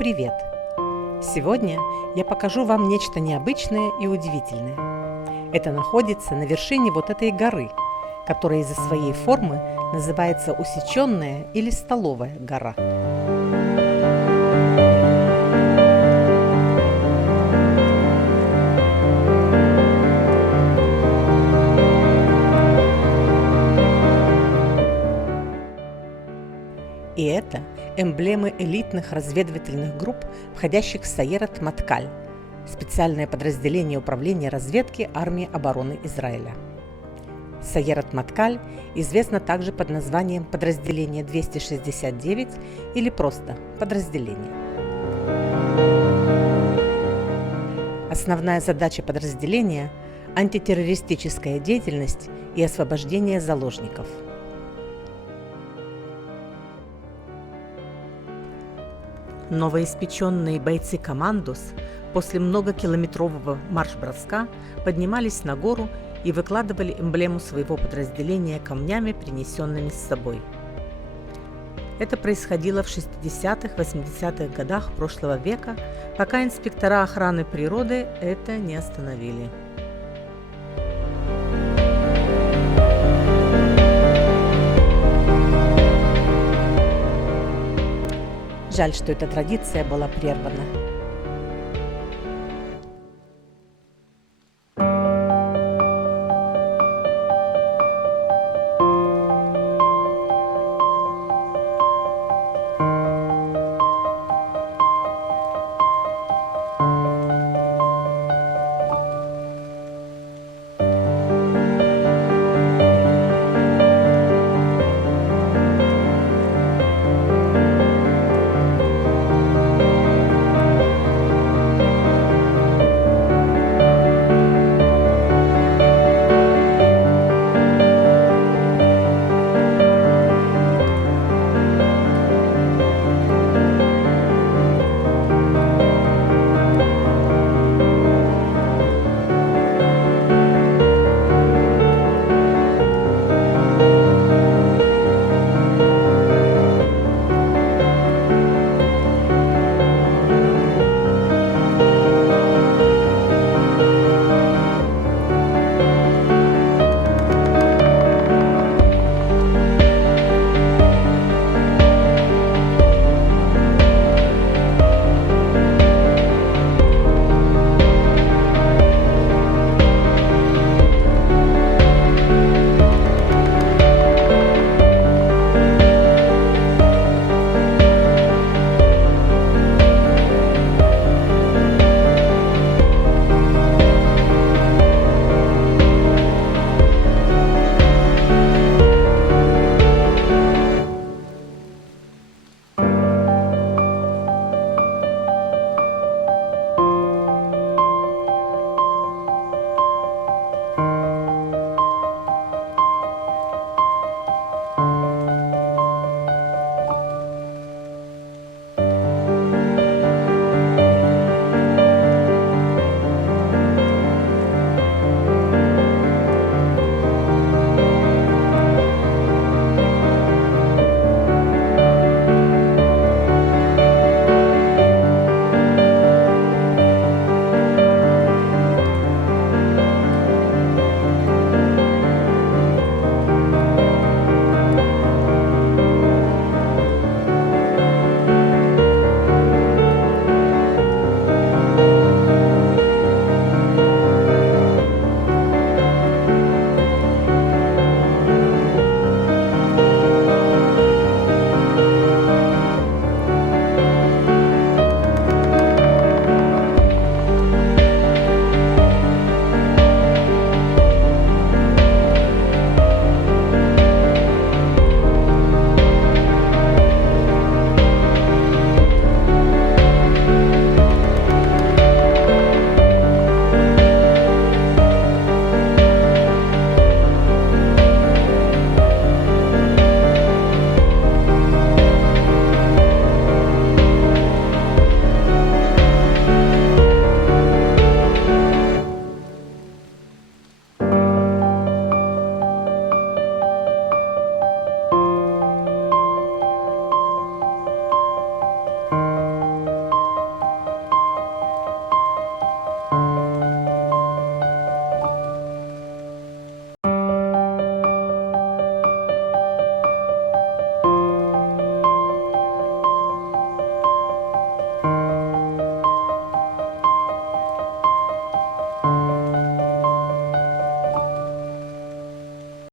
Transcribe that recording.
Привет! Сегодня я покажу вам нечто необычное и удивительное. Это находится на вершине вот этой горы, которая из-за своей формы называется Усеченная или Столовая гора. И это эмблемы элитных разведывательных групп, входящих в Сайерат Маткаль, специальное подразделение управления разведки армии обороны Израиля. Сайерат Маткаль известно также под названием подразделение 269 или просто подразделение. Основная задача подразделения – антитеррористическая деятельность и освобождение заложников. Новоиспеченные бойцы командос после многокилометрового марш-броска поднимались на гору и выкладывали эмблему своего подразделения камнями, принесенными с собой. Это происходило в 60-80-х годах прошлого века, пока инспектора охраны природы это не остановили. Жаль, что эта традиция была прервана.